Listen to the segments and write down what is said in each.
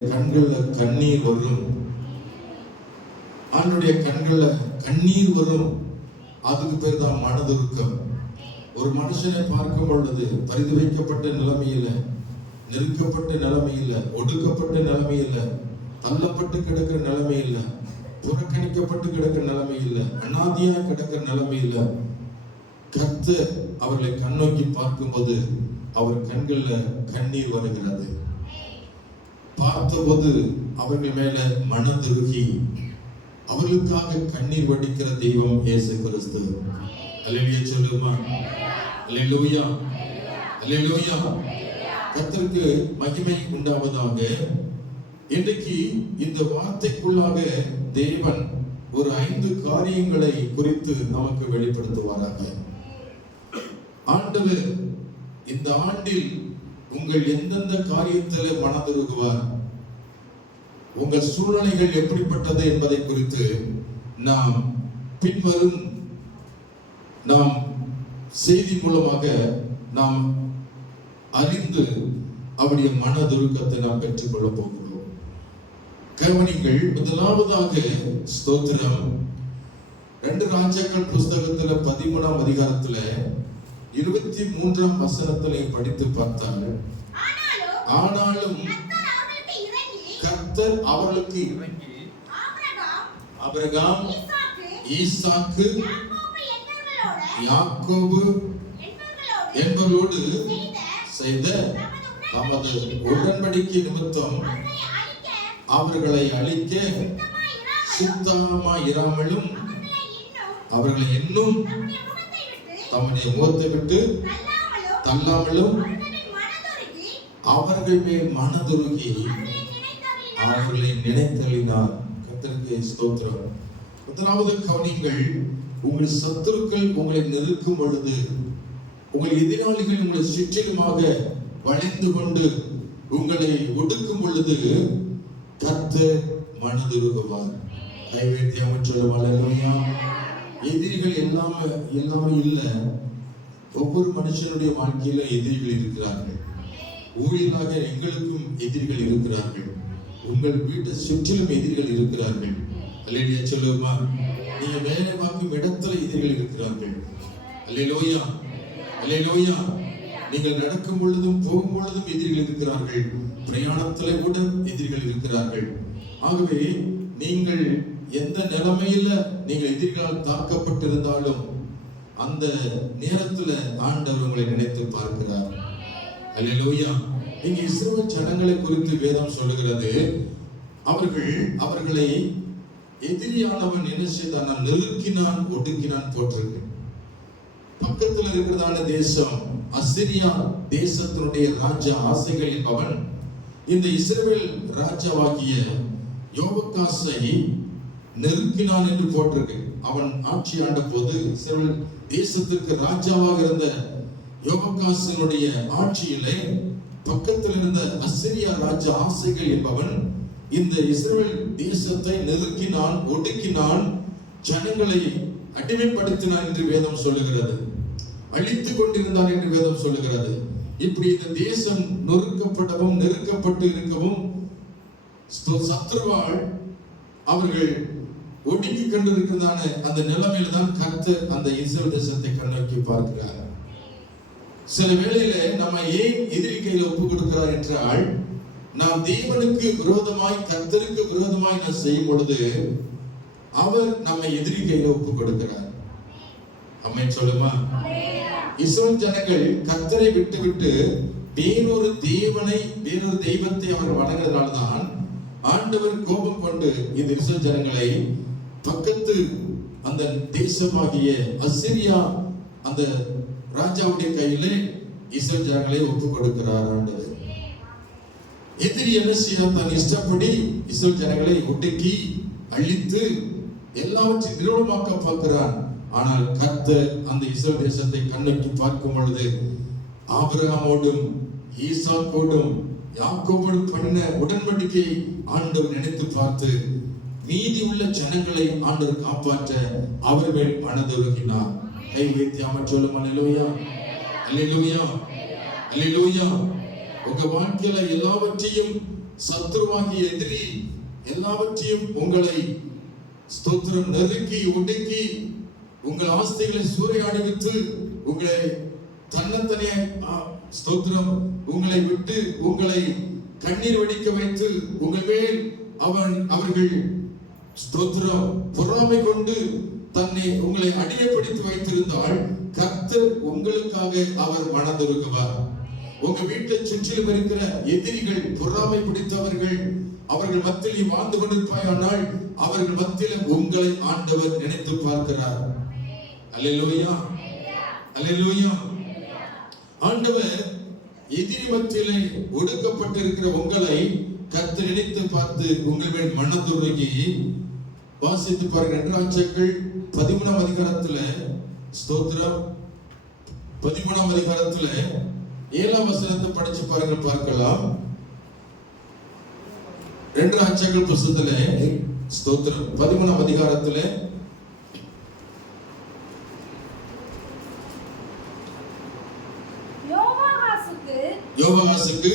கண்கள்ல கண்ணீர் வரும். ஆண்டுடைய கண்கள்ல கண்ணீர் வரும். அதுக்கு பேர் தான் மனதுருக்கம். ஒரு மனுஷனை பார்க்கும் பொழுது பரிந்துரைக்கப்பட்ட நிலைமையில, நெருக்கப்பட்ட நிலைமையில, ஒடுக்கப்பட்ட நிலைமையில, தள்ளப்பட்டு கிடக்கிற நிலைமையில, புறக்கணிக்கப்பட்டு கிடக்கிற நிலைமையில, அனாதியா கிடக்கிற நிலைமையில கர்த்தர் அவர்களை கண்ணோக்கி பார்க்கும்போது அவர் கண்கள்ல கண்ணீர் வருகிறது. பார்த்தபோது அவர்கள் மேல மனதுருகி அவர்களுக்காக கண்ணீர் வடிக்கிற தெய்வம் இயேசு கிறிஸ்து. அல்லேலூயா சொல்லுமா? அல்லேலூயா, அல்லேலூயா. கர்த்தருக்கு மகிமை உண்டாவதாக. இன்றைக்கு இந்த வார்த்தைக்குள்ளாக தேவன் ஒரு 5 காரியங்களை குறித்து நமக்கு வெளிப்படுத்துவாராக. ஆண்டவர் இந்த ஆண்டில் உங்கள் எந்தெந்த காரியத்தில் மனதுருகுவார், உங்கள் சூழ்நிலைகள் எப்படிப்பட்டது என்பதை குறித்து நாம் பின்வரும் செய்தி மூலமாக நாம் அறிந்து அவருடைய மனதுருக்கத்தை நாம் பெற்றுக்கொள்ள போகிறோம். கவனிங்கள். முதலாவதாக ஸ்தோத்திரம் 2 ராஜாக்கள் புஸ்தகத்துல 13ஆம் அதிகாரத்துல 23ஆம் வசனத்திலே படித்து பார்த்தால், ஆனாலும் கர்த்தர் அவர்களுக்கு இறங்கி ஆபிரகாம், ஈசாக்கு, யாக்கோபு என்பவர்களோடு செய்த தமது உடன்படிக்கை நிமித்தம் அவர்களை அழிக்க சித்தமாயிராமலும் அவர்களை இன்னும் தம்முடைய முகத்தை விட்டு தள்ளாமலும் அவர்கள் மேல் மனதுருகி அவர்களை நினைத்தள்ளினார். கர்த்தருக்கு ஸ்தோத்திரம். முதலாவது கவனிங்கள். உங்கள் சத்துருக்கள் உங்களை நெருக்கும் பொழுது, உங்கள் எதிராளிகள் உங்களை சுற்றிலுமாக வளைந்து கொண்டு உங்களை ஒடுக்கும் பொழுது கர்த்தர் மனதுருகுவார். கைவேத்தியம் சொல்லுவாங்க. எதிரிகள் எல்லாமே இல்லை. ஒவ்வொரு மனுஷனுடைய வாழ்க்கையில எதிரிகள் இருக்கிறார்கள். ஊழியராக எங்களுக்கும் எதிரிகள் இருக்கிறார்கள். உங்கள் வீட்டை சுற்றிலும் எதிரிகள் இருக்கிறார்கள். அல்லேலூயா சொல்லுமா? நீங்க வேலை பார்க்கும் இடத்துல எதிரிகள் இருக்கிறார்கள். அல்லேலூயா, அல்லேலூயா. நீங்கள் நடக்கும் பொழுதும் போகும் பொழுதும் எதிரிகள் இருக்கிறார்கள். பிரயாணத்திலே கூட எதிரிகள் இருக்கிறார்கள். ஆகவே நீங்கள் எந்த நிலைமையில நீங்கள் எதிரிகளால் தாக்கப்பட்டிருந்தாலும் அந்த நேரத்துல ஆண்டவர் உங்களை நினைத்து பார்க்கிறார். அல்லேலூயா. இங்க இஸ்ரவேல் ஜனங்களை குறித்து வேதம் சொல்லுகிறது. அவர்களை எதிரியானவன் என்ன செய்தான்? நெருக்கினான், ஒடுக்கினான் போட்டிருக்கு. பக்கத்தில் இருக்கிறதான தேசம் அசிரியா தேசத்தினுடைய ராஜா ஆசைகள் என்பவன் இந்த இஸ்ரவேல் ராஜாவாகிய யோவாகாசை நெருக்கினான் என்று போட்டிருக்கு. அவன் ஆட்சி ஆண்ட போது இஸ்ரவேல் தேசத்திற்கு ராஜாவாக இருந்த யோவாகாசினுடைய ஆட்சியிலே பக்கத்தில் இருந்த அசிரியா ராஜா ஆசைகள் என்பவன் இந்த இஸ்ரவேல் தேசத்தை நெருக்கினான், ஒடுக்கினான், ஜனங்களை அடிமைப்படுத்தினான் என்று வேதம் சொல்லுகிறது. அழித்துக் கொண்டிருந்தான் என்று வேதம் சொல்லுகிறது. இப்படி இந்த தேசம் நொறுக்கப்படவும் நெருக்கப்பட்டு இருக்கவும் சத்ருவால் அவர்கள் ஒடுக்கி கொண்டிருக்கிறதான அந்த நிலைமையில தான் கர்த்தர் அந்த இஸ்ரவேல் தேசத்தை கண்ணோக்கி பார்க்கிறார். சில வேளையில நம்ம ஏன் எதிரி கையில ஒப்பு கொடுக்கிறார் என்றால், நாம் தேவனுக்கு விரோதமாய் கர்த்தருக்கு விரோதமாய் நான் செய்யும் பொழுது அவர் நம்ம எதிரி கையில ஒப்பு கொடுக்கிறார். அம்மை சொல்லுமா? இஸ்ரவேல் ஜனங்கள் கர்த்தரை விட்டு வேறொரு தெய்வத்தை அவர் வணங்குறதுனால்தான் ஆண்டவர் கோபம் கொண்டு இந்த இஸ்ரவேல் ஜனங்களை பக்கத்து அந்த தேசமாகிய அசிரியா அந்த ராஜாவுடைய கையிலே இஸ்ரவேல் ஜனங்களை ஒப்பு கொடுக்கிறார் ஆண்டவர். எதிரி என்ன செய்ய தான் இஷ்டப்படி இஸ்ரவேல் ஜனங்களை ஒடுக்கி அழித்து எல்லாவற்றையும் நிர்மூலமாக்க பார்க்கிறான். ஆனால் கர்த்தர் அந்த இஸ்ரவேல் தேசத்தை கண்ணோக்கி பார்க்கும் பொழுது ஆபிரகாமோடும் ஈசாக்கோடும் யாக்கோபோடும் பண்ணின உடன்படிக்கையை ஆண்டவர் நினைத்து பார்த்து மீதி உள்ள ஜனங்களை ஆண்டவர் காப்பாற்ற அவர் மேல் மனதுருகினார். கை வைத்து அமர் சொல்லும். அல்லேலூயா, அல்லேலூயா, அல்லேலூயா. உங்க வாழ்க்கையில எல்லாவற்றையும் சத்துருவாகிய எதிரி எல்லாவற்றையும் உங்களை ஸ்தோத்திரம் நெருக்கி ஒடுக்கி உங்கள் ஆஸ்திகளை சூறையாடிவித்து உங்களை தன்னந்தனியை ஸ்தோத்திரம் உங்களை விட்டு உங்களை கண்ணீர் வடிக்க வைத்து உங்கள் மேல் அவர்கள் ஸ்தோத்திரம் பொறாமை கொண்டு தன்னை உங்களை அடியப்படுத்தி வைத்திருந்தால் கர்த்தர் உங்களுக்காக அவர் மனதுருகுவார். உங்க வீட்டை சுற்றிலும் இருக்கிற எதிரிகள் பொறாமை பிடித்தவர்கள் அவர்கள் மத்தியில் வாழ்ந்து கொண்டிருப்பாயானால் அவர்கள் மத்தியில் உங்களை ஆண்டவர் நினைத்து பார்க்கிறார். அல்லேலூயா, அல்லேலூயா. ஆண்டவர் எதிரி மத்தியிலே ஒடுக்கப்பட்டிருக்கிற உங்களை கர்த்தர் நினைத்து பார்த்து உங்கள் மேல் மனதுருகி வாசித்து பாருங்க. 2 ராஜாக்கள் 13ஆம் அதிகாரத்துல ஸ்தோத்திரம் 13ஆம் அதிகாரத்துல 7ஆம் வசனத்தை படிச்சு பாருங்க, பார்க்கலாம். 2 ராஜாக்கள் புத்தகத்துல ஸ்தோத்திரம் 13ஆம் அதிகாரத்துல யோவாசுக்கு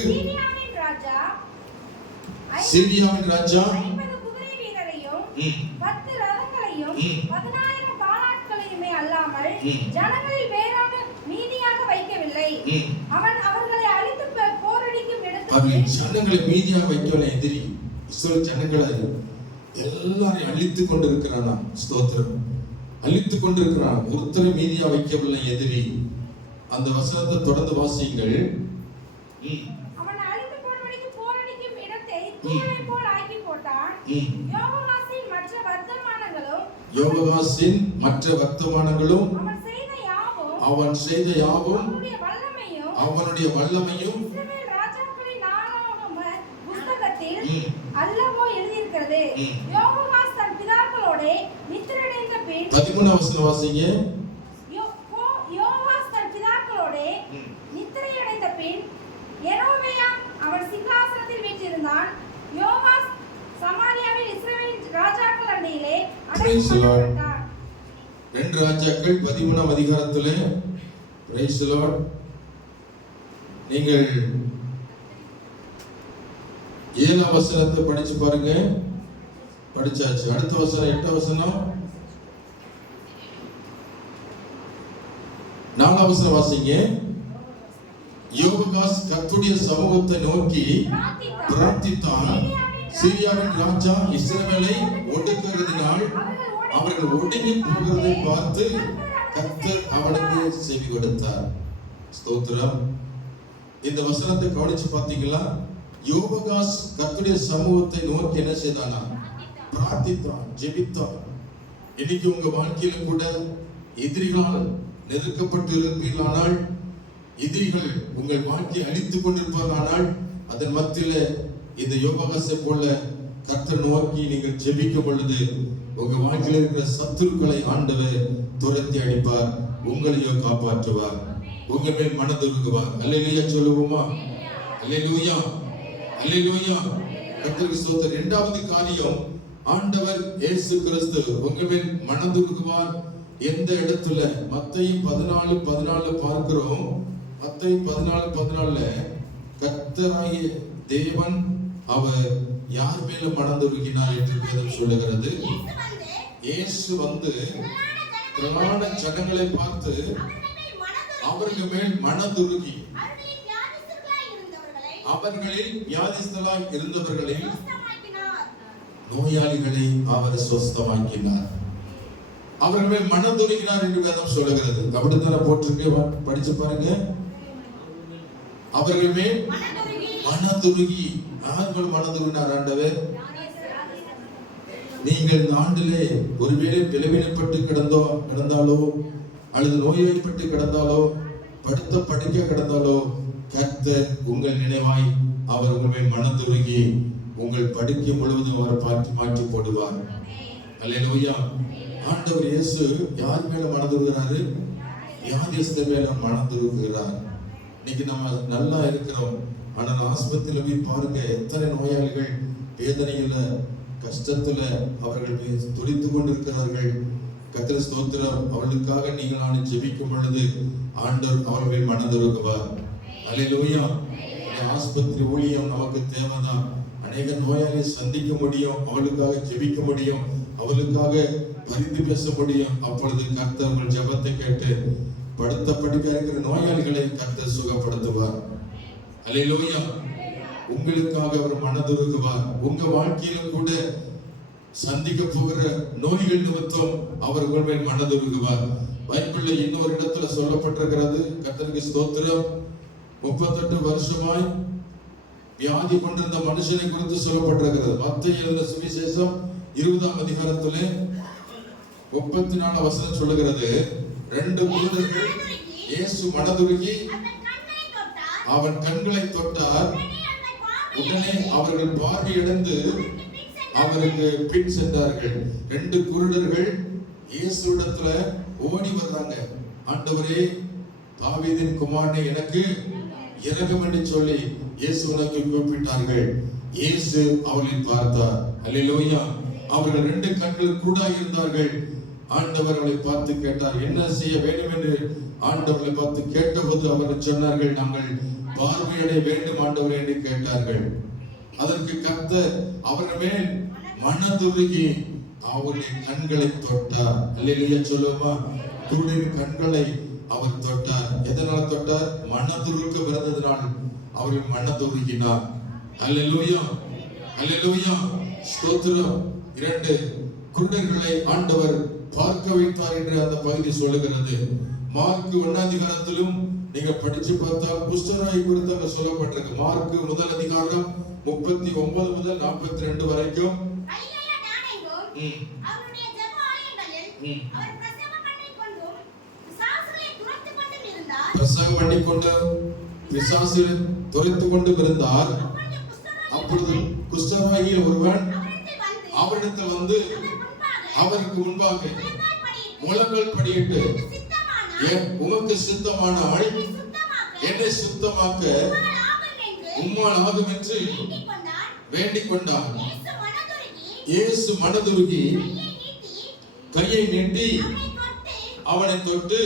சீரியாவின் ராஜா 50 குதிரை வீரரையும் 10 ரதங்களையும் 10000 காலாட்களையுமே அல்லாமல் ஜனங்களில் வேறான மீதியாக வைக்கவில்லை. அவன் அவர்களை அழித்து போரடிக்கும் இடத்தில் ஜனங்களை மீதியாக வைக்கவில்லை. எதிரி இஸ்ரவேல் ஜனங்களை எல்லாரையும் அழித்து கொண்டிருக்கிறானா, ஸ்தோத்திரம் அழித்து கொண்டிருக்கிறான். ஒருத்தரை மீதியா வைக்கவில்லை எதிரி. அந்த வசனத்தை தொடர்ந்து வாசியுங்கள். அவன் அழித்து போரடிக்கும் இடத்தை தூளை போல் ஆக்கி போட்டான். யோவாசின் மற்ற வர்த்தமானங்களும் அவன் செய்த யாவும் அவனுடைய வல்லமையும் இஸ்ரவேல் ராஜாக்களின் நாளாகம புத்தகத்தில் அல்லவோ எழுதியிருக்கிறது. யோவாஸ் தன் பிதாக்களோட நித்திரையடைந்த பின் 13ஆம் வசனம் வாசிங்க. யோவாஸ் தன் பிதாக்களோட நித்திரையடைந்த பின் யெரொபெயாம் அவன் சிங்காசனத்தில் வீற்றிருந்தான். யோவாஸ் சமாரியாவில் இஸ்ரவேல் ராஜாக்கள் அண்டையிலே அடக்கப்பட்டார். 2 ராஜாக்கள் 13ஆம் அதிகாரத்திலே பிரைஸ் தி லார்ட். நீங்கள் 7ஆம் வசனத்தை படிச்சு பாருங்க. படிச்சாச்சு. அடுத்த வசனம் 8ஆம் வசனம் 4ஆம் வசனம் வாசிங்க. யோவாஸ் கர்த்தருடைய சமூகத்தை நோக்கி பிரார்த்தித்தான். சீரியாவின் ராஜா இஸ்ரவேலை ஒடுக்குகிறதினால் அவர்கள் ஒடுங்கி போகிறதை பார்த்து கர்த்தர் அவனுக்கு செவி கொடுத்தார். ஸ்தோத்திரம். இந்த வசனத்தை கவனிச்சு பார்த்தீங்களா? யோவாஸ் கர்த்தருடைய சமூகத்தை நோக்கி என்ன செய்தானா? பிரார்த்தித்தான், ஜெபித்தான். இன்னைக்கு உங்க வாழ்க்கையில கூட எதிரிகளால் நெருக்கப்பட்டு இருப்பீர்களானால், எதிரிகள் உங்கள் வாழ்க்கையை அழித்துக் கொண்டிருப்பார்கள், அதன் மத்தியில இந்த யோவாசை போல கர்த்தர் நோக்கி நீங்கள் ஜெபிக்கும் பொழுது உங்க வாழ்க்கையில் இருக்கிற சத்துருக்களை ஆண்டவர் துரத்தி அடிப்பார், உங்களையோ காப்பாற்றுவார், உங்க மேல் மனதுருகுவார். அல்லேலூயா சொல்லுவோமா? அல்லேலூயா, அல்லேலூயா. கர்த்தருக்கு ஸ்தோத்திரம். 2வது காரியம், ஆண்டவர் இயேசு கிறிஸ்து உங்க மேல் மனதுருகுவார். எந்த இடத்துல? மத்தேயு 14:14 பார்க்கிறோம். மத்தேயு 14:14 கர்த்தராகிய தேவன் அவர் யார் மேல மனதுருகினார் என்று வேதம் சொல்லுகிறது. இயேசு வந்து பிரமாண ஜனங்களை பார்த்து அவர்கள் மேல் மனதுருகி அவர்களில் வியாதிஸ்தராய் இருந்தவர்களை நோயாளிகளை அவர் சுஸ்தமாக்கினார். அவர்கள் மேல் மனதுருகினார் என்று வேதம் சொல்லுகிறது. அப்படித்தானே போட்டிருக்கு, படிச்சு பாருங்க. அவர்கள் மேல் மனதுருகி. யார்கள் மனதுருகினார்? ஆண்டவர். நீங்கள் இந்த ஆண்டிலே ஒருவேளை பிளவினப்பட்டு கிடந்தாலோ அல்லது நோய்வாய்ப்பட்டு கிடந்தாலோ படுத்த படுக்க கிடந்தாலோ கர்த்தர் உங்கள் நினைவாய் அவர் உங்கள் மேல் மனதுருகி உங்கள் படுக்கை முழுவதும் அவர் மாற்றி போடுவார். அல்லேலூயா. ஆண்டவர் இயேசு யார் மேல மனதுருகிறாரு? வியாதிஸ்தர் மேல மனதுருகிறார். இன்னைக்கு நம்ம நல்லா இருக்கிறோம், ஆனால் ஆஸ்பத்திரியில போய் பாருங்க, எத்தனை நோயாளிகள் வேதனையில கஷ்டத்துல அவர்கள் துடித்துக் கொண்டிருக்கிறார்கள். கர்த்தர் ஸ்தோத்திரம். அவர்களுக்காக நீங்கள் நான் ஜெபிக்கும் பொழுது ஆண்டவர் அவர்கள் மனதுருகுவார். அல்லேலூயா. ஆஸ்பத்திரி ஊழியம் நமக்கு தேவைதான். அநேக நோயாளியை சந்திக்க முடியும், அவளுக்காக ஜெபிக்க முடியும், அவளுக்காக பரிந்து பேச முடியும். அப்பொழுது கர்த்தர் உங்கள் ஜெபத்தை கேட்டு படுத்த படுக்க இருக்கிற நோயாளிகளை கர்த்தர் சுகப்படுத்துவார். அல்லேலூயா. உங்களுக்காக அவர் மனதுருகுவார். உங்க வாழ்க்கையிலும் கூட சந்திக்க போகிற நோய்கள் நிமித்தம் அவர் உங்கள் மேல் மனதுருகுவார். பைபிள்ல இன்னொரு இடத்துல சொல்லப்பட்டிருக்கிறது, கர்த்தருக்கு ஸ்தோத்திரம், 38 வருஷமாய் வியாதி கொண்டிருந்த மனுஷனை குறித்து சொல்லப்பட்டிருக்கிறது. மத்தேயு எழுதின சுவிசேஷம் 20ஆம் அதிகாரத்திலே 34 வசனம் சொல்லுகிறது, 2 குருடர்கள் இயேசு மனதுருகி அவன் கண்களை தொட்டார். உடனே அவர்கள் பார்வையிழந்து அவருக்கு பின் சென்றார்கள். 2 குருடர்கள் இயேசுவிடத்துல ஓடி வர்றாங்க. ஆண்டவரே, தாவீதின் குமாரனே, எனக்கு இரக்கம் என்று சொல்லி இயேசுவுக்கு கூப்பிட்டார்கள். இயேசு அவர்களை பார்த்தார். அல்லேலூயா. அவர்கள் 2 கண்கள் கூட இருந்தார்கள். ஆண்டவர் அவளை பார்த்து கேட்டார், என்ன செய்ய வேண்டும் என்று ஆண்டவரை பார்த்து கேட்டபோது அவர்கள் சொன்னார்கள், நாங்கள் பார்வையடைய வேண்டும் ஆண்டவரே என்று கேட்டார்கள். அதற்கு கர்த்தர் அவர்கள் மேல் மனதுருகி அவருடைய கண்களை தொட்டார். அல்லேலூயா சொல்லுமா. குருடரின் கண்களை அவர் தொட்டார். எதனால தொட்டார்? மனதுருக்க பிறந்ததினால் அவர்கள் மனதுருகினார். அல்லேலூயா, அல்லேலூயா, ஸ்தோத்திரம். 2 குருடர்களை ஆண்டவர் பார்க்க வைத்தார் என்று அந்த பகுதி சொல்லுகிறது. மார்க் 1ஆம் அதிகாரத்திலும் நீங்க படிச்சு பார்த்தால் குஷ்டரோகி குறித்து அங்க சொல்லப்பட்டிருக்கு. மார்க் 1 அதிகாரம் 39 முதல் 42 வரைக்கும் பிரசங்கம் பண்ணிக்கொண்டு பிசாசுகளை துரைத்துக் கொண்டு இருந்தார். அப்பொழுது குஷ்டரோகியில் ஒருவன் அவரிடத்தில் வந்து அவருக்கு முன்பாக முழங்கால் படியிட்டு, உமக்கு சித்தமானால் என்னை சுத்தமாக்க உம்மால் ஆகும் என்று வேண்டிக் கொண்டார். இயேசு மனதுருகி கையை நீட்டி அவனை தொட்டு,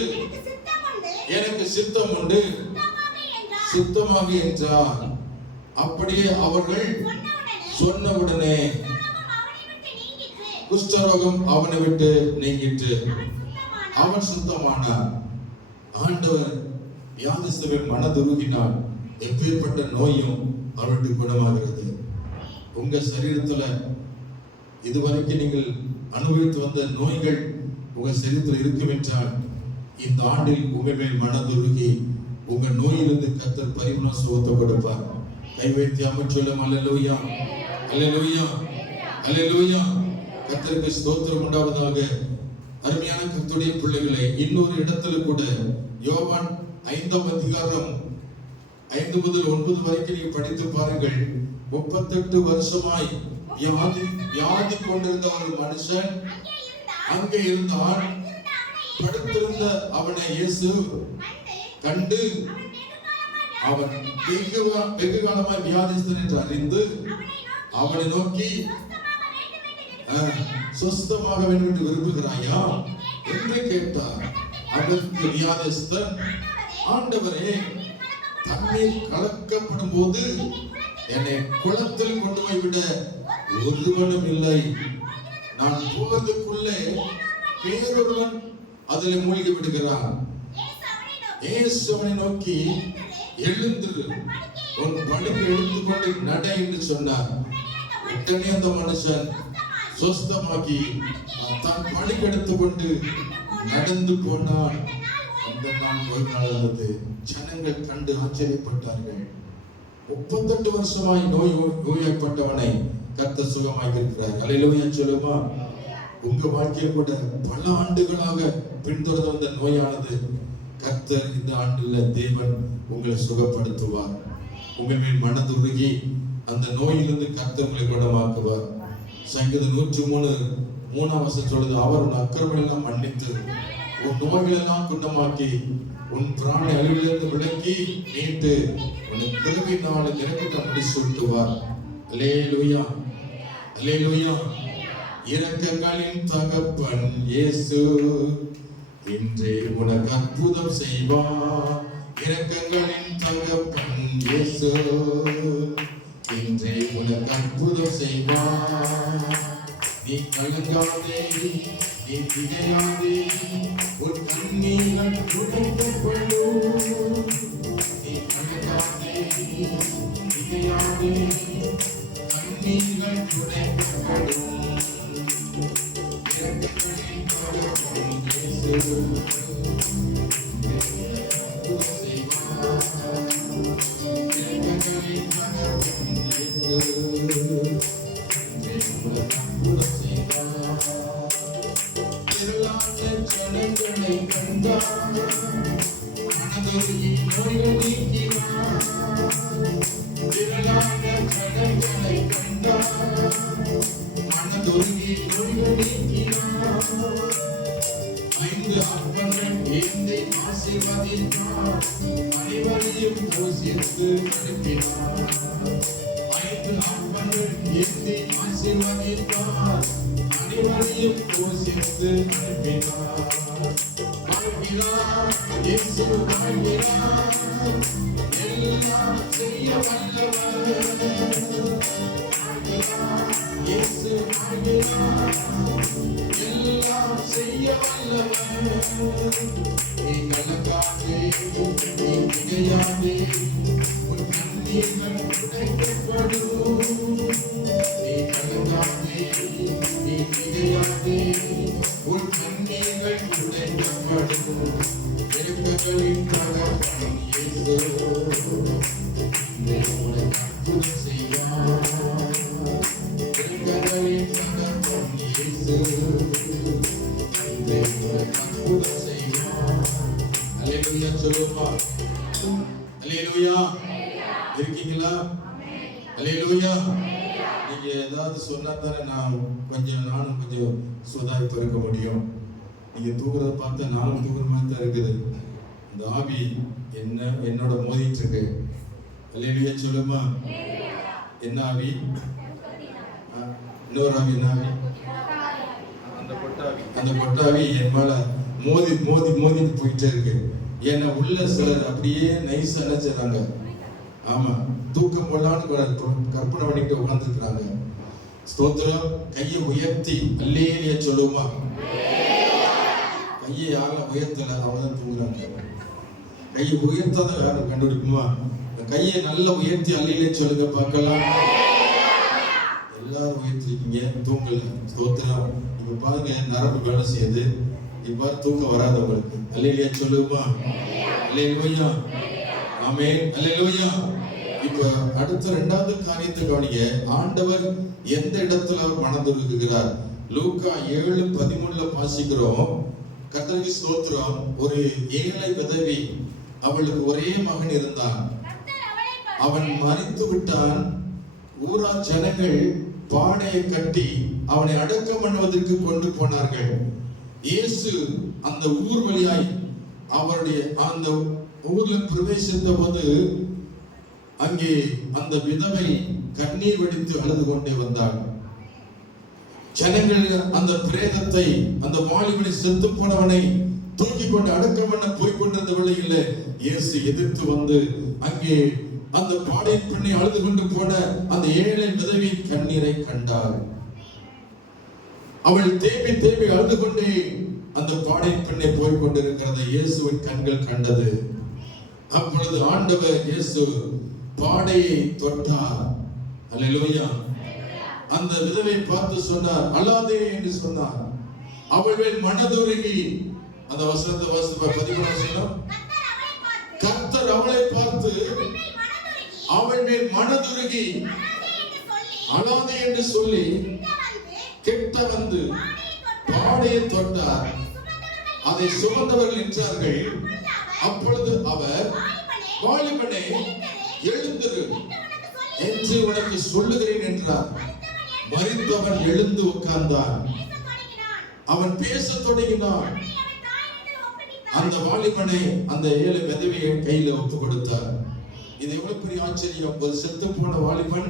எனக்கு சித்தம் உண்டு, சுத்தமாக என்றார். அப்படியே அவர்கள் சொன்னவுடனே குஷ்டரோகம் அவனை விட்டு நீங்கிற்று. அவன் சுத்தமானார். ஆண்டவர் வியாதிஸ்தவை மனதுருகினார். எப்பேற்பட்ட நோயும் அவனுக்கு குணமாகிறது. உங்க சரீரத்துல இதுவரைக்கும் நீங்கள் அனுபவித்து வந்த நோய்கள் உங்க சரீரத்தில் இருக்கும் என்றால் இந்த ஆண்டில் உங்க மேல் மனதுருகி உங்க நோயிலிருந்து கர்த்தர் பரிபூர்ண சுகத்தை கொடுப்பார். கை வைத்து அமைச்சொல்லும். அல்லேலூயா, அல்லேலூயா, அல்லேலூயா. கர்த்தருக்கு ஸ்தோத்திரம் உண்டாவதாக. அருமையான கர்த்தருடைய பிள்ளைகளை, இன்னொரு இடத்துல கூட யோவான் 5ஆம் அதிகாரம் 5 முதல் 9 வரைக்கும் நீங்க படித்து பாருங்கள். 38 வருஷமாய் வியாதி கொண்டிருந்த ஒரு மனுஷன் அங்கே இருந்தான். படுத்திருந்த அவனை இயேசு கண்டு அவன் வெகு காலமாய் வியாதிஸ்தன் என்று அறிந்து அவனை நோக்கி, சுஸ்தமாக வேண்டும் என்று விரும்புகிறாயா என்று கேட்டார். அதற்கு வியாதிஸ்தன், ஆண்டவரே, தண்ணீர் கலக்கப்படும் போது என்னை குளத்தில் கொண்டு போய் விட ஒருவனும் இல்லை. நான் போவதற்குள்ளே வேறொருவன் அதில் மூழ்கி விடுகிறான். இயேசு அவனை நோக்கி, எழுந்திரு, உன் படுக்கை எடுத்துக்கொண்டு நட என்று சொன்னார். உடனே அந்த மனுஷன் சுஸ்தமாகி தான் படுக்கை எடுத்துக்கொண்டு நடந்து போனான். அந்த நாள் ஒரு நாளானது. ஜனங்கள் கண்டு ஆச்சரியப்பட்டார்கள். 38 வருஷமாய் நோய்ப்பட்டவனை கர்த்தர் சுகமாக்கி இருக்கிறார். அல்லேலூயா சொல்லுமா. உங்க வாழ்க்கையில் கூட பல ஆண்டுகளாக பின்தொடர்ந்து வந்த நோயானது கர்த்தர் இந்த ஆண்டுல தேவன் உங்களை சுகப்படுத்துவார். உங்கள் மேல் மனதுருகி அந்த நோயிலிருந்து கர்த்தர் உங்களை குணமாக்குவார். சங்கீதம் 103 வசனம் சொல்லுது, அவர் உன் அக்கிரமங்களை எல்லாம் மன்னித்து உன் நோய்களை எல்லாம் குணமாக்கி உன் பிராண அழிவிலிருந்து விலக்கி மீட்டு உன்னை கிருபையினால இரக்கத்தை சூட்டுவார். அல்லேலூயா, அல்லேலூயா. இரக்கங்களின் தகப்பன் இயேசு இன்றே உனக்கு அற்புதம் செய்வார். இரக்கங்களின் தகப்பன் இயேசு இன்றே உனக்கு அற்புதம் செய்வார். நீ கலங்காதே, நீ திகையாதே, உன் கண்ணீர்கள் துடைக்கப்படும். நீ கலங்காதே, திகையாதே, கண்ணீர்கள் துடைக்கப்படும். இரக்கங்களின் பரப்பும் இயேசு அற்புதம் செய்வார். இரக்கங்களின் பரப்பும் இயேசு அற்புதம் செய்வார். திரளான ஜனங்களை கண்டார், மனதுருகி நோய்கள் நீக்கினார். திரளான ஜனங்களை கண்டார், மனதுருகி நோய்கள் நீக்கினார். 5 அப்பங்கள் ஏந்தி ஆசீர்வதித்தார், அனைவரையும் போஷித்து அனுப்பினார். 5 அப்பங்கள் ஏந்தி ஆசீர்வதித்தார், அனைவரையும் போஷித்து அனுப்பினார். வாழ்கிறார், இயேசு வாழ்கிறார், எல்லாம் செய்ய வல்லவர். வாழ்கிறார், இயேசு வாழ்கிறார், எல்லாம் செய்ய வல்லவர். நீ கலங்காதே, நீ திகையாதே, உன் கண்ணீர்கள் துடைக்கப்படும். நீ கலங்காதே, நீ திகையாதே, உன் கண்ணீர்கள் துடைக்கப்படும். இரக்கங்களின் தகப்பன் இயேசு உனக்கு அற்புதம் செய்வார். இரக்கங்களின் தகப்பன் இயேசு உனக்கு அற்புதம் செய்வார். அல்லேலூயா சொல்லுமா? அல்லேலூயா. இருக்கீங்களா? அல்லேலூயா. நீங்க ஏதாவது சொன்னா தானே நானும் கொஞ்சம் சுதாரிப்பு இருக்க முடியும். நீங்க தூங்குறத பார்த்தா நானும் தூங்குற மாதிரி தான் இருக்குது. இந்த ஆவி என்னோட மோதிட்டு இருக்கு. அல்லேலூயா சொல்லுமா? என்ன ஆவி? இன்னொரு ஆவி என்ன ஆவி? அந்த கொட்டாவி என் மேல மோதி போயிட்டே இருக்கு. ஏன்னா உள்ள சிலர் அப்படியே நைஸா நினைச்சாங்க. ஆமா, தூக்கம் போடலான்னு கற்பனை பண்ணிட்டு உட்கார்ந்துருக்காங்க. ஸ்தோத்திரம். கையை உயர்த்தி அல்லேலூயா சொல்லுமா? கையை யாரும் உயர்த்தல, அவதான் தூங்குறாங்க. கையை உயர்த்தாத யாரும் கண்டுபிடிக்குமா? கையை நல்லா உயர்த்தி அல்லேலூயா சொல்லுங்க பார்க்கலாம். எல்லாரும் உயர்த்திருக்கீங்க, தூங்கல. ஸ்தோத்திரம். இப்ப பாருங்க, நரம்பு வேலை செய்யுது. இப்ப தூக்கம் வராது உங்களுக்கு. அல்லேலூயா சொல்லுமா? அல்லேலூயா. ஆமென். அல்லேலூயா. இப்ப அடுத்த 2வது காரியத்தை கவனிங்க. ஆண்டவர் எந்த இடத்துல அவர் மனதுருகுகிறார்? லூக்கா 7:13 வாசிக்கிறோம். கர்த்தருக்கு ஸ்தோத்திரம். ஒரு ஏழை விதவை, அவளுக்கு ஒரே மகன் இருந்தான். அவன் மரித்து விட்டான். ஊரா ஜனங்கள் பாடையை கட்டி அவனை அடக்கம் பண்ணுவதற்கு கொண்டு போனார்கள். இயேசு அந்த ஊர் வழியாய் அவருடைய அந்த ஊர்ல பிரவேசித்த போது அங்கே அந்த விதவை கண்ணீர் வடித்து அழுது கொண்டே வந்தாள். ஜனங்கள் அந்த பிரேதத்தை, அந்த வாலிபனை செத்து போனவனை தூக்கி கொண்டு அடக்கம் பண்ண போய்கொண்டிருந்த வேளையில் இயேசு எதிர்த்து வந்து அங்கே அந்த பாடை பெண்ணை அழுது கொண்டு போன அந்த ஏழை விதவியின் கண்ணீரை கண்டார். அவள் தேம்பி அழுது கொண்டே அந்த பாடை பெண்ணை போய்கொண்டிருக்கிறத இயேசுவின் கண்கள் கண்டது. அப்பொழுது ஆண்டவர் இயேசு பாடையை தொட்டார். அல்லேலூயா. அந்த விதவை பார்த்து சொன்னார், அழாதே என்று சொன்னார். அவள் மேல் மனதுருகி, அந்த வசனத்தை வாசிப்பா 13 வசனம். கர்த்தர் அவளை பார்த்து அவள் மேல் மனதுருகி அழாதே என்று சொல்லி கிட்ட வந்து பாடையை தொட்டார். அதை சுமந்தவர்கள் நின்றார்கள். அப்பொழுது அவர், வாலிபனே எழுந்திரு என்று உனக்கு சொல்லுகிறேன் என்றார். மரித்தவன் எழுந்து உட்கார்ந்தான். அவன் பேசத் தொடங்கினான். அந்த வாலிபனை அந்த ஏழை விதவையை கையில ஒப்பு கொடுத்தார். இது எவ்வளவு பெரிய ஆச்சரியம். ஒரு செத்து போன வாலிபன்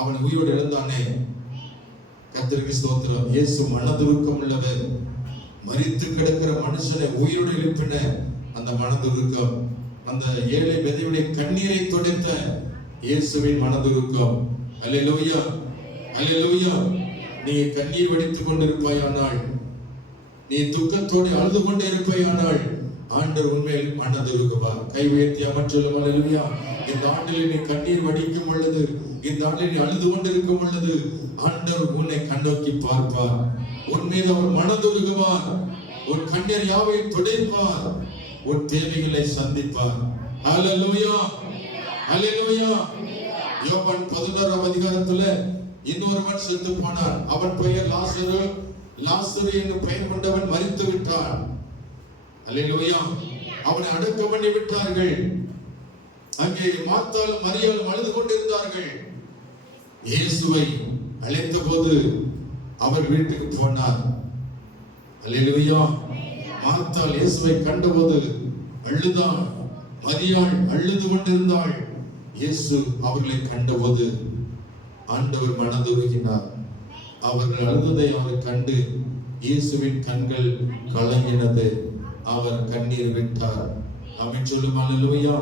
அவன் உயிரோடு எழுந்தானே. கர்த்தருக்கு ஸ்தோத்திரம். இயேசு மனதுருக்கம் உள்ளவர். மரித்து கிடக்கிற மனுஷனை உயிரோடு எழுப்பின அந்த மனதுருக்கம், அந்த ஏழை விதவையுடைய கண்ணீரை துடைத்த இயேசுவின் மனதுருக்கம். அல்லேலூயா, அல்லேலூயா. நீ கண்ணீர் வடித்துக் கொண்டிருப்பாயானால், நீ துக்கத்தோடு அழுது கொண்டே இருப்பாயானால், ஆண்டவர் உண்மையில் மனதுருகுவார். கை உயர்த்தி அமர் சொல்லும். அல்லேலூயா. இந்த ஆண்டில் நீ கண்ணீர் வடிக்கும் பொழுது, இந்த ஆண்டில் நீ அழுது கொண்டிருக்கும் பொழுது, ஆண்டவர் உன்னை கண்ணோக்கி பார்ப்பார். உன் மீது அவர் மனதுருகுவார். உன் கண்ணீர் யாவையும் துடைப்பார். உன் தேவைகளை சந்திப்பார். அல்லேலூயா, அல்லேலூயா. யோவான் 11ஆம் அதிகாரத்துல இன்னொருவன் செத்து போனான். அவன் பெயர் லாசரு. லாசரு என்னும் பெயர் கொண்டவன் மரித்து விட்டான். அல்லேலூயா. அவனை அடக்கம் பண்ணி விட்டார்கள். அங்கே மார்த்தாள் மரியாள் அழுது கொண்டிருந்தார்கள். இயேசுவை அழைத்த போது அவர் வீட்டுக்கு போனார். அல்லேலூயா. மார்த்தாள் இயேசுவை கண்டபோது அழுதாள். மரியாள் அழுது கொண்டிருந்தாள். இயேசு அவர்களை கண்டபோது ஆண்டவர் மனதுருகினார். அவர்கள் அழுததை அவர் கண்டு இயேசுவின் கண்கள் கலங்கினது. அவர் கண்ணீர் விட்டார். ஆமென் சொல்லும். அல்லேலூயா,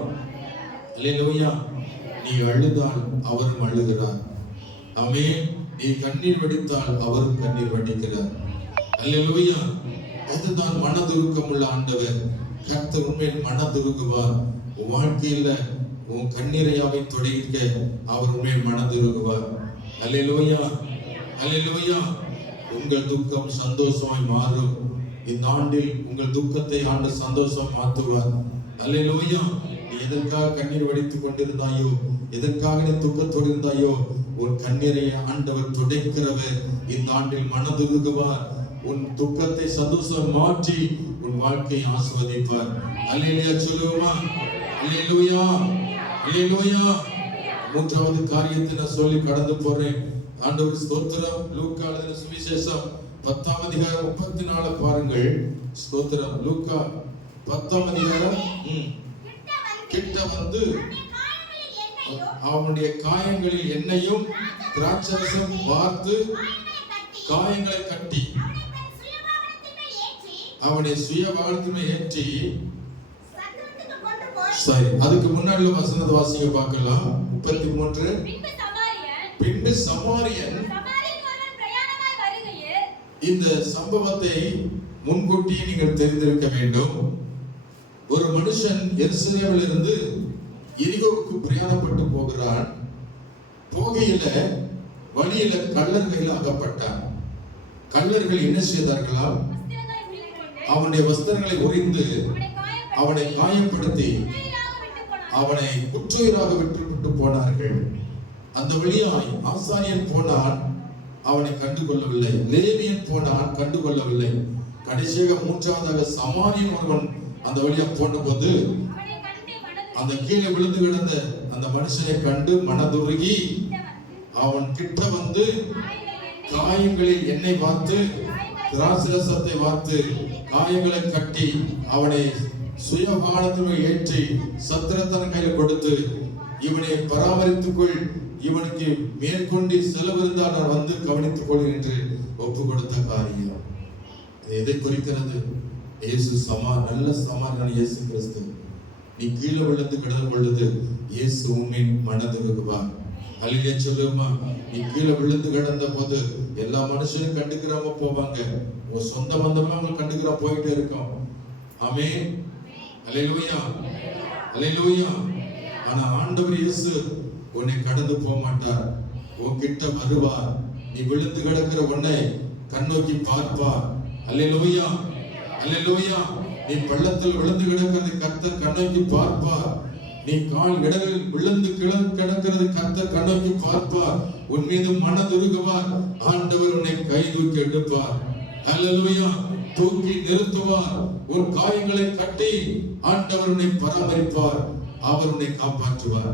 அல்லேலூயா. நீ அழுதால் அவரும் அழுகிறார். ஆமென். நீ கண்ணீர் வடித்தால் அவரும் கண்ணீர் வடிக்கிறார். அல்லேலூயா. அதுதான் மனதுருக்கம் உள்ள ஆண்டவர். கர்த்தர் உண்மையில் மனதுருகுவார். உன் வாழ்க்கையில உன் கண்ணீரையாவை தொடைக்க அவர் உண்மையில் மனதுருகுவார். அல்லேலூயா, அல்லேலூயா. உங்கள் துக்கம் சந்தோஷமாய் மாறும். இந்த ஆண்டில் உங்கள் துக்கத்தை ஆண்டு சந்தோஷம் மாற்றுவார். அல்லேலூயா. நீ எதற்காக கண்ணீர் வடித்துக் கொண்டிருந்தாயோ, எதற்காக நீ துக்கத்தோடு இருந்தாயோ, உன் கண்ணீரை ஆண்டவர் துடைக்கிறவர் இந்த ஆண்டில் மனதுருகுவார். உன் துக்கத்தை சந்தோஷம் மாற்றி உன் வாழ்க்கையை ஆசீர்வதிப்பார். அல்லேலூயா சொல்லுவோமா? அல்லேலூயா, அல்லேலூயா. மூன்றாவது காரியத்தை நான் சொல்லி கடந்து போறேன். ஆண்டவர் ஸ்தோத்திரம். லூக்கா எழுதின சுவிசேஷம் 10ஆம் அதிகாரம் 34 பாருங்கள். ஸ்தோத்திரம். லூக்கா 10ஆம் அதிகாரம் கிட்ட வந்து அவனுடைய காயங்களில் எண்ணெயும் திராட்சரசம் வார்த்து காயங்களை கட்டி அவனை சுய வாகனத்திலே ஏற்றி, சரி, அதுக்கு முன்னாடி வசனத்தை வாசிக்க பார்க்கலாம். 33. பின்பு சமாரியன் இந்த சம்பவத்தை முன்கூட்டியே நீங்கள் தெரிந்திருக்க வேண்டும். ஒரு மனுஷன் எருசலேமில் இருந்து எரிகோவுக்கு பிரயாணப்பட்டு போகிறான். போகையில வழியில கள்ளர்கள் அகப்பட்டான். கள்ளர்கள் என்ன செய்தார்களாம்? அவனுடைய வஸ்திரங்களை உரிந்து அவனை காயப்படுத்தி அவனை குற்றுயிராக விட்டு போனார்கள். அந்த வழியாய் ஆசாரியன் போனான், அவனை கண்டுகொள்ளவில்லை. லேவியன் போனான், கண்டுகொள்ளவில்லை. கடைசியாக மூன்றாவதாக சமாரியன் ஒருவன் அந்த வழியா போன போது அந்த கீழே விழுந்து கிடந்த அந்த மனுஷனை கண்டு மனதுருகி அவன் கிட்ட வந்து காயங்களில் எண்ணெய் வார்த்து திராட்சரசத்தை வார்த்து காயங்களை கட்டி அவனை சுய வாகனத்தில் ஏற்றி சத்திரத்தன் கையில் கொடுத்து, இவனை பராமரித்துக்கொள், இவனுக்கு மேற்கொண்டு செலவு இருந்தால் நான் வந்து கவனித்துக் கொள் என்று ஒப்பு கொடுத்த காரியம். எதை குறிக்கிறது? இயேசு நல்ல சமாதான இயேசு கிறிஸ்து. நீ கீழே விழுந்து கிடந்த பொழுது இயேசு உன்னின் மனதுருகுவார். அல்லேலூயா சொல்லுமா? நீ கீழே விழுந்து கிடந்த போது எல்லா மனுஷனும் கண்டுக்கிறாம போவாங்க. உங்க சொந்த பந்தமே அவங்க கண்டுக்கிறா போயிட்டே இருக்கும். ஆமென். அல்லேலூயா, அல்லேலூயா. ஆனா ஆண்டவர் இயேசு உன்னை கடந்து போக மாட்டார். உன்கிட்ட வருவார். நீ விழுந்து கிடக்கிற உன்னை கண்ணோக்கி பார்ப்பார். அல்லேலூயா, அல்லேலூயா. நீ பள்ளத்தில் விழுந்து கிடக்கிறது கர்த்தர் கண்ணோக்கி பார்ப்பார். நீ கால் இடங்களில் விழுந்து கிடக்கிறது கர்த்தர் கண்ணோக்கி பார்ப்பார். உன் மீது மனதுருகுவார். ஆண்டவர் உன்னை கை தூக்கி எடுப்பார். அல்லேலூயா. தூக்கி நிறுத்துவார். உன் காயங்களை கட்டி ஆண்டவர் உன்னை பராமரிப்பார். அவர் உன்னை காப்பாற்றுவார்.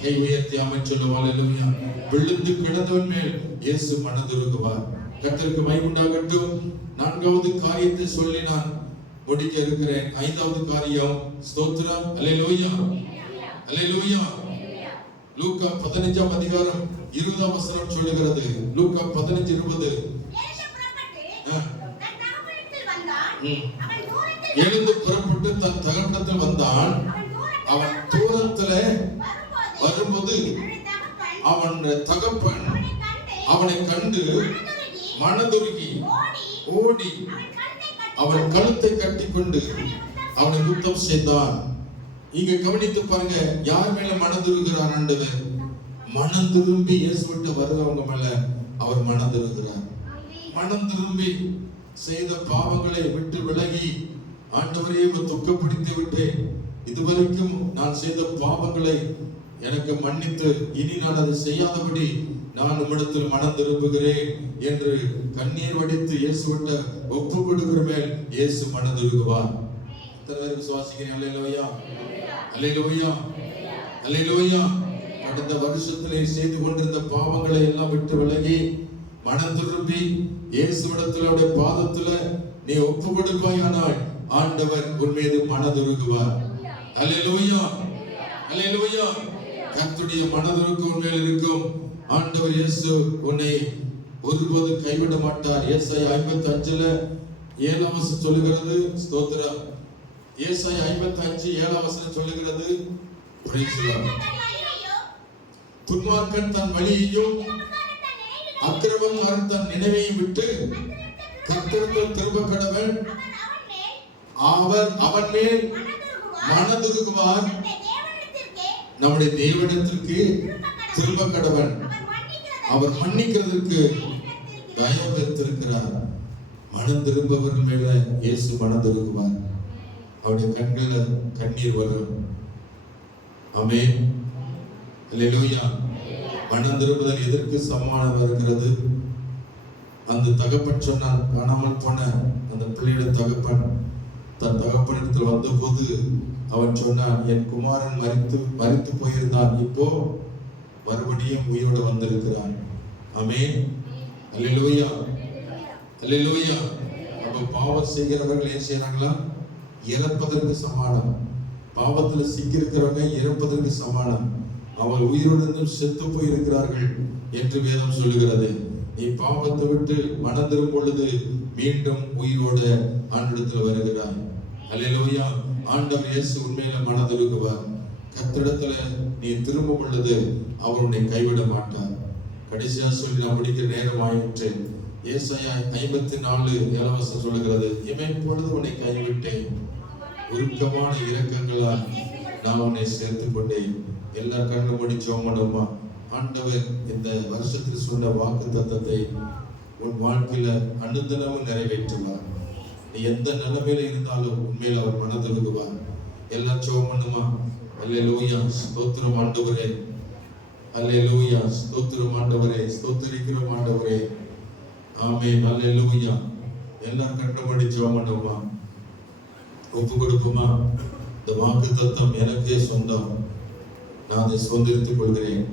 கை உயர்த்தி ஆமென் சொல்லுவோம். அல்லேலூயா. விழுந்து கிடந்தவன் மேல் இயேசு மனதுருகுவார். கர்த்தருக்கு மகிமை உண்டாகட்டும். நான்காவது காரியத்தை சொல்லி நான் முடிக்க இருக்கிறேன். ஐந்தாவது காரியம். ஸ்தோத்திரம். அல்லேலூயா, அல்லேலூயா. லூக்கா 15ஆம் அதிகாரம் 20ஆம் வசனம் சொல்லுகிறது. லூக்கா 15:20. எழுந்து புறப்பட்டு தன் தகப்பனிடத்தில் வந்தான். அவன் தூரத்திலே வரும்போது அவன் தகப்பன் அவனை கண்டு மனதுருகி ஓடி அவன் கழுத்தை கட்டிக்கொண்டு அவனை யுத்தம் செய்தான். இங்க கவனித்து பாருங்க, யார் மேல மனதுருகிறார் ஆண்டவர்? மனம் திரும்பி இயேசு விட்டு வருகிறவங்க மேல அவர் மனம் திரும்புகிறார். மனம் திரும்பி செய்த பாவங்களை விட்டு விலகி, ஆண்டவரே துக்கப்படுத்தி விட்டேன், இதுவரைக்கும் நான் செய்த பாவங்களை எனக்கு மன்னித்து இனி நான் அதை செய்யாதபடி நான் உம்மிடத்தில் மனம் திரும்புகிறேன் என்று கண்ணீர் வடித்து இயேசு விட்ட ஒப்பு கொடுக்கிற மேல் இயேசு மனம் திரும்புவார். விசுவாசிக்கிறேன். அல்லேலூயா, அல்லேலூயா, அல்லேலூயா. கடந்த வருஷத்திலே செய்து கொண்டிருந்த பாவங்களை எல்லாம் விட்டு விலகி மனம் திரும்பி இயேசுவிடத்தில் அவருடைய பாதத்துல நீ ஒப்பு கொடுப்பாயானால் ஆண்டவர் உன் மீது மனதுருகுவார். அல்லேலூயா, அல்லேலூயா. கர்த்தருடைய மனதுருக்கு உண்மையில் இருக்கும். ஆண்டவர் இயேசு உன்னை ஒருபோது கைவிட மாட்டார். ஏசாயா 55 7 வசனம் சொல்லுகிறது. ஸ்தோத்திரம். ஏசாயா 55 7 வசனம் சொல்லுகிறது. Praise the Lord. துன்மார்க்கன் தன் வழியையும் அக்கிரமக்காரன் தன் நினைவையும் விட்டு கர்த்தரிடத்தில் திரும்ப கடவன். அவர் அவன் மேல் மனதுருகுவார். நம்முடைய தேவனிடத்திற்கு திரும்ப கடவன். அவர் மன்னிக்கிறதுக்கு தயவு வைத்திருக்கிறார். மனம் திரும்பவர்கள் மேல இயேசு மனம் திரும்புவார். அவருடைய கண்கள்ல கண்ணீர் வரும். ஆமென், அல்லேலூயா. மனம் திரும்புதல் எதற்கு சமமாக இருக்கிறது? அந்த தகப்பன் சொன்னான், காணாமல் போன அந்த பிள்ளையோட தகப்பன் தன் தகப்பனிடத்தில் வந்த போது அவன் சொன்னான், என் குமாரன் மரித்து போயிருந்தான், இப்போ மறுபடியும் உயிரோடு வந்திருக்கிறான். ஆமென், அல்லேலூயா, அல்லேலூயா. அப்ப பாவம் செய்கிறவர்கள் ஏன் செய்யறாங்களா? இறப்பதற்கு சமானம். பாவத்துல சிக்கியிருக்கிறவங்க இறப்பதற்கு சமானம். அவர் உயிரோடு செத்து போயிருக்கிறார்கள் என்று வேதம் சொல்லுகிறது. நீ பாவத்தை விட்டு மனம் திரும்பும் பொழுது மீண்டும் உயிரோடு ஆண்டவரிடத்தில் வருகிறாய். அல்லேலூயா. ஆண்டவர் இயேசு உண்மையில மனதுருகுவார். கர்த்தரிடத்துல நீ திரும்பும் பொழுது அவர் உன்னை கைவிட மாட்டார். கடைசியா சொல்லி நான் முடிக்கிற நேரம் ஆயிற்று. ஏசாயா 54 7 வசனம் சொல்லுகிறது, இவன் பொழுது உன்னை கைவிட்டேன், உருக்கமான இரக்கங்களால் நான் உன்னை சேர்த்துக் கொண்டேன். எல்லா கண்ணு மூடி ஜெபம் பண்ணுவோமா? ஆண்டவர் இந்த வருஷத்தில் சொன்ன வாக்கு தத்தத்தை உன் வாழ்க்கையில அனுதினமும் நிறைவேற்றுவார். நீ எந்த நிலைமையில இருந்தாலும் உண்மையில அவர் மனதிருக்குவார். எல்லாம் ஜெபம் பண்ணுமா? அல்லேலூயா, ஸ்தோத்திரம் ஆண்டவரே, அல்லேலூயா, ஸ்தோத்திரம் ஆண்டவரே, ஸ்தோத்திரிக்கிறோம் ஆண்டவரே. ஆமென், அல்லேலூயா. எல்லாம் கண்ணு மூடி ஜெபம் பண்ணுவோமா? ஒப்பு கொடுக்குமா? இந்த வாக்கு தத்தம் எனக்கே சொந்தம், நான் அதை சுதந்திரித்துக் கொள்கிறேன்.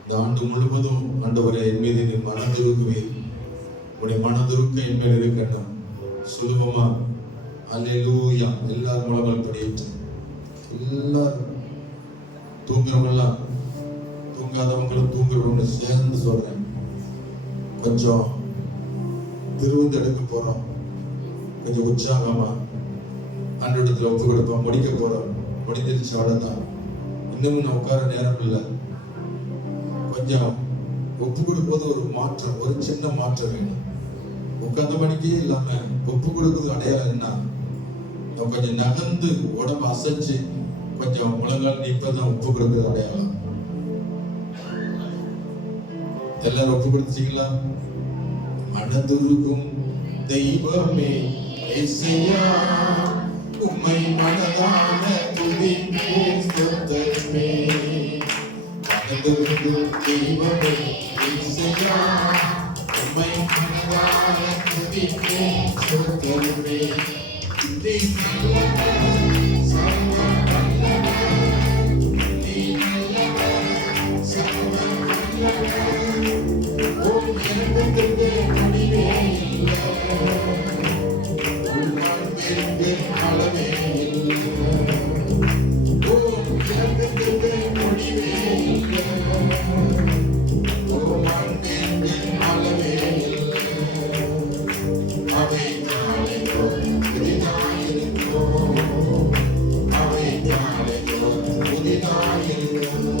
இந்த ஆண்டு முழுவதும் ஆண்டவரே என் மீது நீ மனதிருக்குவீர். உடைய மனதிருக்க என் மேல் இருக்கட்டும். சுலபமா அல்லேலூயா. எல்லாரும் மூலங்கள் படியிட்டு எல்லாரும் தூங்குறவங்கலாம் தூங்காதவங்களும் தூங்குறவங்க சேர்ந்து சொல்றேன். கொஞ்சம் திருவிந்தெடுக்க போறோம். கொஞ்சம் உற்சாகமா ஆண்டவரிடத்துல ஒப்பு கொடுப்போம். முடிக்க போறோம். முடிஞ்சிருச்சு, அவ்வளவுதான். இன்னமும் நான் உட்கார நேரம் இல்லை. கொஞ்சம் ஒப்பு கொடுப்பது ஒரு மாற்றம், ஒரு சின்ன மாற்றம் வேணும். உட்கார்ந்த மணிக்கே இல்லாம ஒப்பு கொடுக்குறது அடையாளம் என்ன? கொஞ்சம் நகர்ந்து உடம்பு அசைச்சு கொஞ்சம் முழங்கால் நிற்பதான் ஒப்பு கொடுக்குறது அடையாளம். எல்லாரும் ஒப்பு கொடுத்தீங்களா? மனதுருகும் தெய்வமே இயேசுயா, உம்மை மனதார துதிப்பேன் ஸ்தோத்திரமே. மனதுருகும் தெய்வமே இயேசுயா, உம்மை மனதார துதிப்பேன் ஸ்தோத்திரமே. நீ நல்லவர், சர்வ வல்லவர், நீ நல்லவர், சர்வ வல்லவர். உம் இரக்கத்திற்கு முடிவே இல்லை, உம் அன்பிற்கு அளவே இல்லை. உம் இரக்கத்திற்கு முடிவே இல்லை, உம் அன்பிற்கு அளவே இல்லை. அவை நாளைக்கோ புதிதாயிருக்கும், அவை நாளைக்கோ புதிதாயிருக்கும்.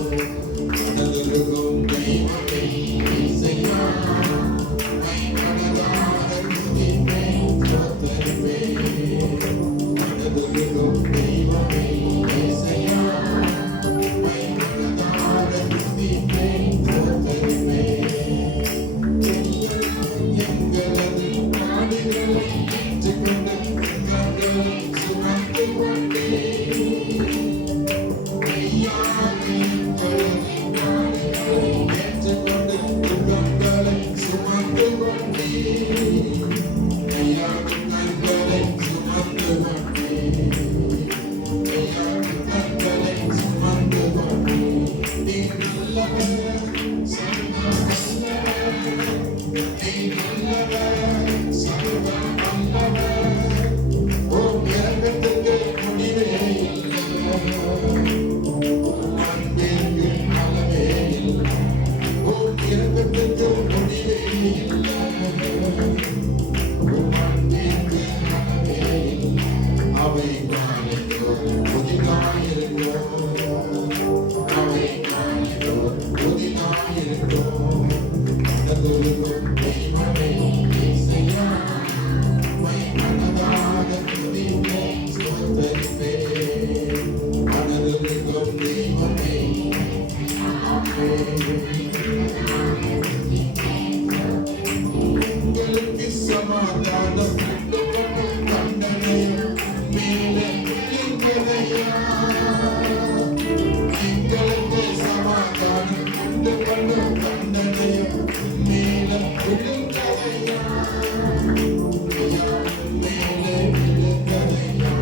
சமாதானம் தண்டனையும் மேலே எங்களுக்கு சமாதானம் உண்டு பண்ணும் தண்டனையும் மேலே விழுங்கதையா மேலே விழுங்கதையா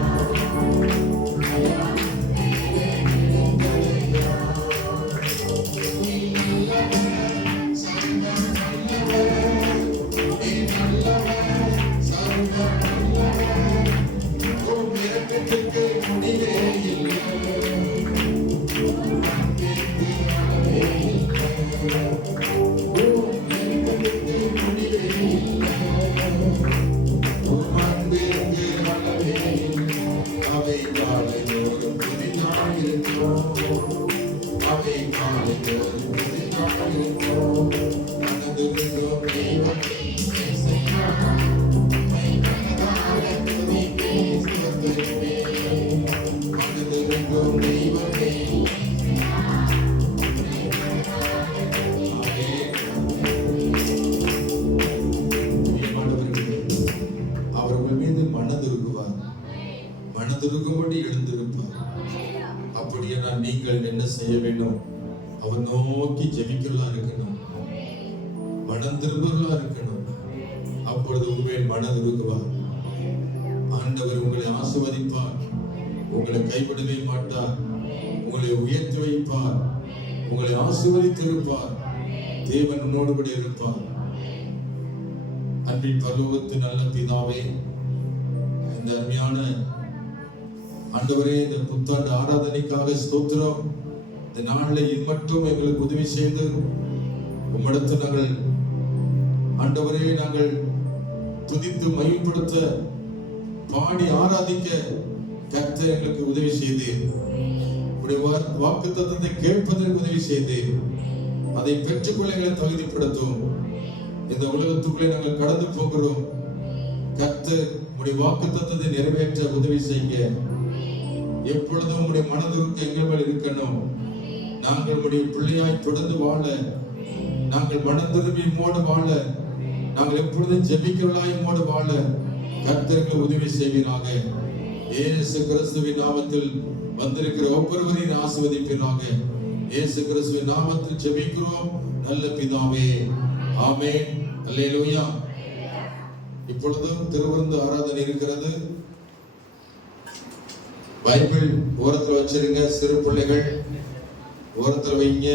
அவர்கள் மீது மனதுருகும்படி எழுந்திருப்பார். அப்படியே நீங்கள் என்ன செய்ய வேண்டும்? அவர் நோக்கி ஜெபிக்கிறதா இருக்கணும், மனம் திரும்புகிறதா இருக்கணும். அப்பொழுது உண்மையில் மனதுருகுவார். ஆண்டவர் உங்களை ஆசீர்வதிப்பார், உங்களை கைவிடவே மாட்டார், உங்களை உயர்த்தி வைப்பார், உங்களை ஆசீர்வதித்திருப்பார். தேவன் உன்னோடு கூட இருப்பார். அன்பின் பரலோகத்து நல்ல பிதாவே, இந்த அருமையான ஆண்டவரே, இந்த புத்தாண்டு ஆராதனைக்காக ஸ்தோத்திரம். இந்த நாளில் இது மட்டும் எங்களுக்கு உதவி செய்து உம்மிடத்தில் நாங்கள் ஆண்டவரே நாங்கள் துதித்து மகிமைப்படுத்த பாடி ஆராதிக்க கர்த்தர் எங்களுக்கு உதவி செய்து வாக்குத்தத்தத்தை கேட்பதற்கு உதவி செய்து அதை பெற்றுக்கொள்ள எங்களை தகுதிப்படுத்தும். இந்த உலகத்துக்குள்ளே நாங்கள் கடந்து போகிறோம். கர்த்தர் உடைய வாக்குத்தத்தத்தை நிறைவேற்ற உதவி செய்ய எப்பொழுதும் உடைய மனதுருக்கு எங்கள் மேல் இருக்கணும். நாங்கள் உடைய பிள்ளையாய் தொடர்ந்து வாழ, நாங்கள் மனம் திரும்பி மோடு வாழ, நாங்கள் எப்பொழுதும் ஜெபிக்கிறவர்களாய் மோடு வாழ கர்த்தருக்கு உதவி செய்வீராக. இயேசு கிறிஸ்துவின் நாமத்தில் வந்திருக்கிற ஒவ்வொருவரையும் ஆசீர்வதிப்பீராக. இயேசு கிறிஸ்துவின் நாமத்தில் ஜெபிக்கிறோம் நல்ல பிதாவே, ஆமென். அல்லேலூயா. இப்பொழுதும் திருவிருந்து ஆராதனை இருக்கிறது. பைபிள் ஓரத்தில் வச்சிருங்க, சிறு பிள்ளைகள் ஓரத்தில் வைங்க.